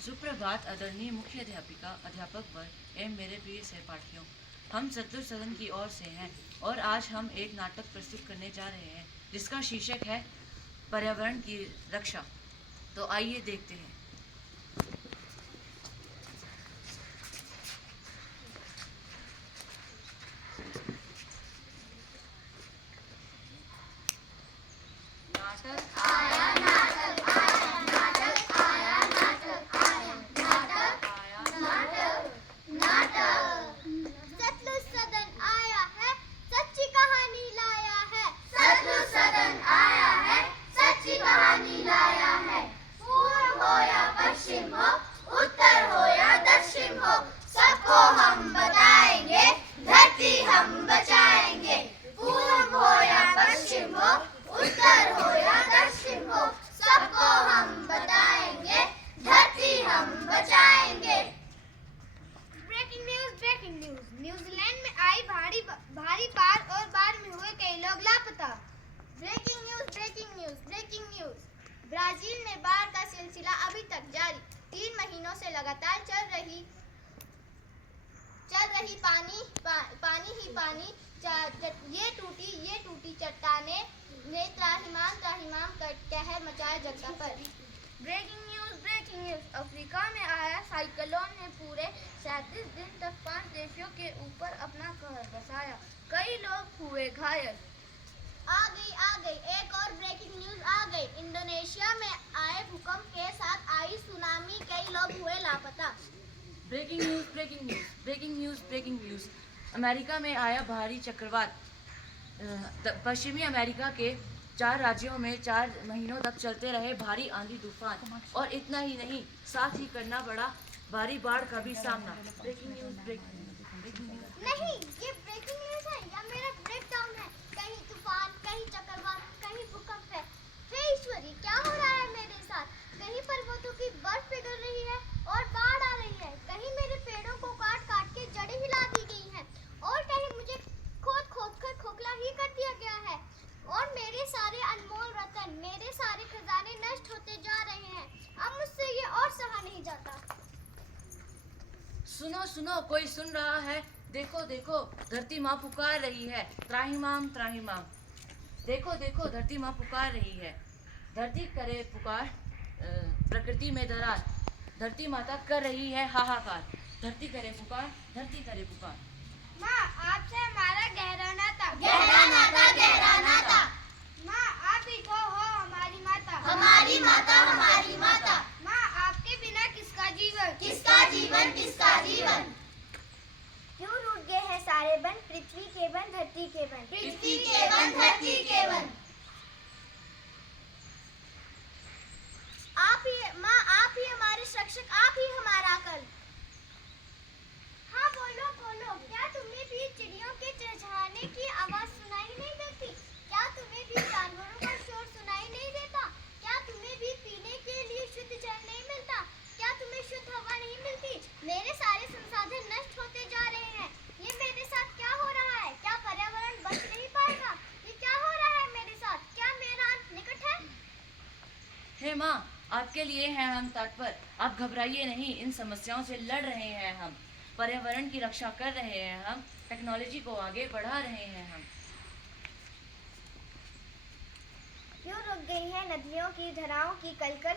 सुप्रभात आदरणीय मुख्य अध्यापिका, अध्यापक वर्ग एवं मेरे प्रिय सहपाठियों। हम सतलुज सदन की ओर से हैं और आज हम एक नाटक प्रस्तुत करने जा रहे हैं जिसका शीर्षक है पर्यावरण की रक्षा। तो आइए देखते हैं। सतलुज सदन आया है, सच्ची कहानी लाया है। सतलुज सदन आया है, सच्ची कहानी लाया है। पूर्व हो या पश्चिम हो, उत्तर हो या दक्षिण हो, सबको हम बताएंगे, धरती हम बचाएंगे। पूर्व हो या पश्चिम हो, उत्तर हो या दक्षिण हो, सबको हम बताएंगे, धरती हम बचाएंगे। Breaking news. न्यूजीलैंड में आई भारी बाढ़ और बाढ़ में हुए कई लोग लापता। Breaking news. ब्राजील में बाढ़ का सिलसिला अभी तक जारी। 3 महीनों से लगातार चल रही पानी ये टूटी चट्टाने ने त्राहिमाम कर कहर मचाया जगह पर। Breaking news. अफ्रीका में आया साइक्लोन ने पूरे 37 दिन तक 5 देशों के ऊपर अपना कहर बसाया। कई लोग हुए घायल। आ गई एक और ब्रेकिंग न्यूज आ गई। इंडोनेशिया में आए भूकंप के साथ आई सुनामी, कई लोग हुए लापता। Breaking news. अमेरिका में आया भारी चक्रवात। पश्चिमी अमेरिका के 4 राज्यों में 4 महीनों तक चलते रहे भारी आंधी तूफान, और इतना ही नहीं, साथ ही करना पड़ा भारी बाढ़ का भी सामना। Breaking news. नहीं, ये ब्रेकिंग न्यूज है या मेरा ब्रेकडाउन है? कहीं तूफान, कहीं चक्रवात, कहीं भूकंप है। हे ईश्वरी, क्या हो रहा है मेरे साथ? कहीं पर्वतों की बर्फ पिघल रही है और बाढ़ आ रही है, कहीं मेरे पेड़ों को काट के जड़ें हिला दी गई हैं, और कहीं मुझे खोद कर खोखला ही कर दिया गया है, और मेरे सारे अनमोल रतन, मेरे सारे खजाने नष्ट होते जा रहे हैं। अब मुझसे ये और सहा नहीं जाता। सुनो, कोई सुन रहा है? देखो, धरती माँ पुकार रही है, त्राहिमाम। देखो, धरती माँ पुकार रही है। धरती करे पुकार, प्रकृति में दरार, धरती माता कर रही है हाहाकार। धरती करे पुकार। माँ, आपसे हमारा गहरा नाता। माँ, आप ही तो हो हमारी माता। माँ, आपके बिना किसका जीवन? क्यों रूठ गए हैं सारे बन, पृथ्वी के बन, धरती के बन। आप ही हमारे शिक्षक, आप ही हमारा अकल। हाँ, बोलो, क्या तुम्हें भी चिड़ियों के चहचहाने की आवाज सुनाई नहीं देती? क्या तुम्हें भी जानवरों का शोर सुनाई नहीं देता? क्या तुम्हें भी पीने के लिए शुद्ध जल नहीं मिलता? क्या तुम्हें शुद्ध हवा नहीं मिलती? मेरे सारे संसाधन नष्ट होते जा रहे हैं। ये मेरे साथ क्या हो रहा है? क्या पर्यावरण बच नहीं पाएगा? ये क्या हो रहा है मेरे साथ? क्या मेरा अंत निकट है? हे माँ, आपके लिए हैं हम तत्पर। आप घबराइए नहीं, इन समस्याओं से लड़ रहे हैं हम, पर्यावरण की रक्षा कर रहे हैं हम, टेक्नोलॉजी को आगे बढ़ा रहे हैं हम। क्यों रुक गई है नदियों की धाराओं की कलकल?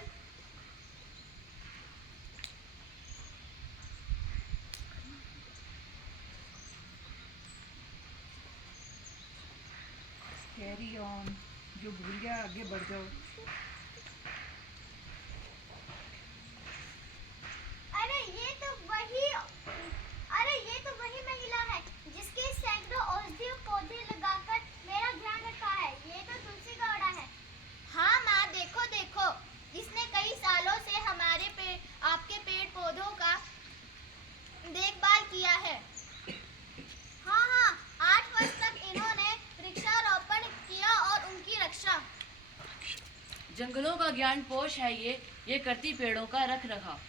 कैरी ऑन, जो भूल गया आगे बढ़ जाओ। अरे ये तो वही महिला है जिसके सैकड़ों औषधीय पौधे लगाकर मेरा ध्यान रखा है। ये तो तुलसी गौड़ा है। हाँ माँ, देखो, इसने कई सालों से आपके पेड़ पौधों का देखभाल किया है। हाँ, 8 वर्ष तक इन्होंने वृक्षारोपण किया और उनकी रक्षा। जंगलों का ज्ञान पोष है ये करती पेड़ों का रख रखाव।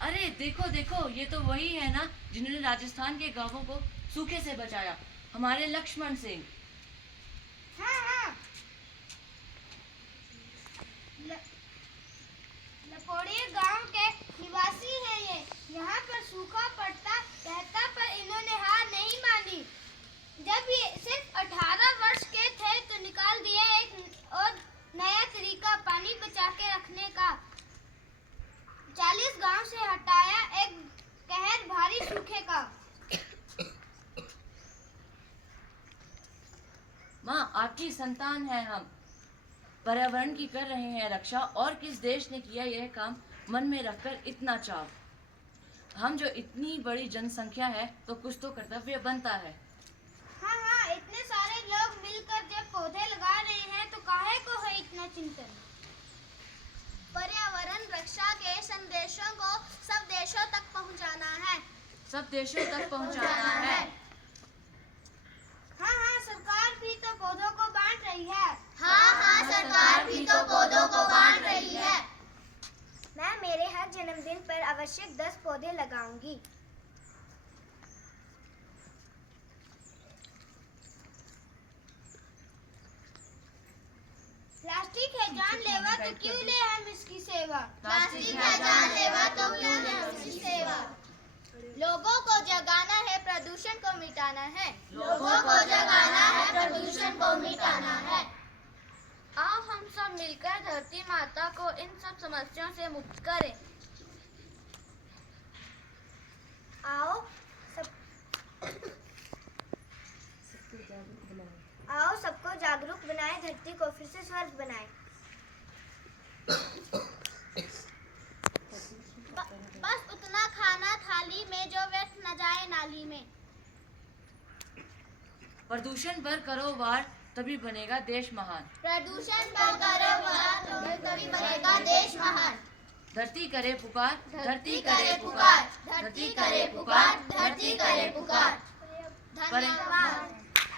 अरे देखो, ये तो वही है ना जिन्होंने राजस्थान के गांवों को सूखे से बचाया, हमारे लक्ष्मण सिंह। हाँ, आपकी संतान है हम, पर्यावरण की कर रहे हैं रक्षा। और किस देश ने किया यह काम मन में रखकर इतना चाव? हम जो इतनी बड़ी जनसंख्या है तो कुछ तो कर्तव्य बनता है। हाँ हाँ, इतने सारे लोग मिलकर जब पौधे लगा रहे हैं तो काहे को है इतना चिंतन? पर्यावरण रक्षा के संदेशों को सब देशों तक पहुंचाना है। सब देशों तक पहुंचाना है। हाँ हाँ, सरकार भी तो पौधों को बांट रही है। हाँ हाँ, सरकार भी तो पौधों को बांट रही है। मैं मेरे हर जन्मदिन पर अवश्य 10 पौधे लगाऊंगी। प्लास्टिक है जानलेवा तो क्यों ले हम इसकी सेवा? प्लास्टिक है जानलेवा तो क्यों ले हम इसकी सेवा? लोगों को जगाना है, प्रदूषण को मिटाना है। लोगों को जगाना है, प्रदूषण को मिटाना है। आओ हम सब मिलकर धरती माता को इन सब समस्याओं से मुक्त करें। आओ सबको जागरूक बनाएं, धरती को फिर से स्वर्ग बनाएं। बस उतना खाना थाली में जो व्यर्थ न जाए नाली में। प्रदूषण पर करो वार, तभी बनेगा देश महान। प्रदूषण पर करो वार, तभी बनेगा देश महान। धरती करे पुकार, धरती करे पुकार, धरती करे पुकार, धरती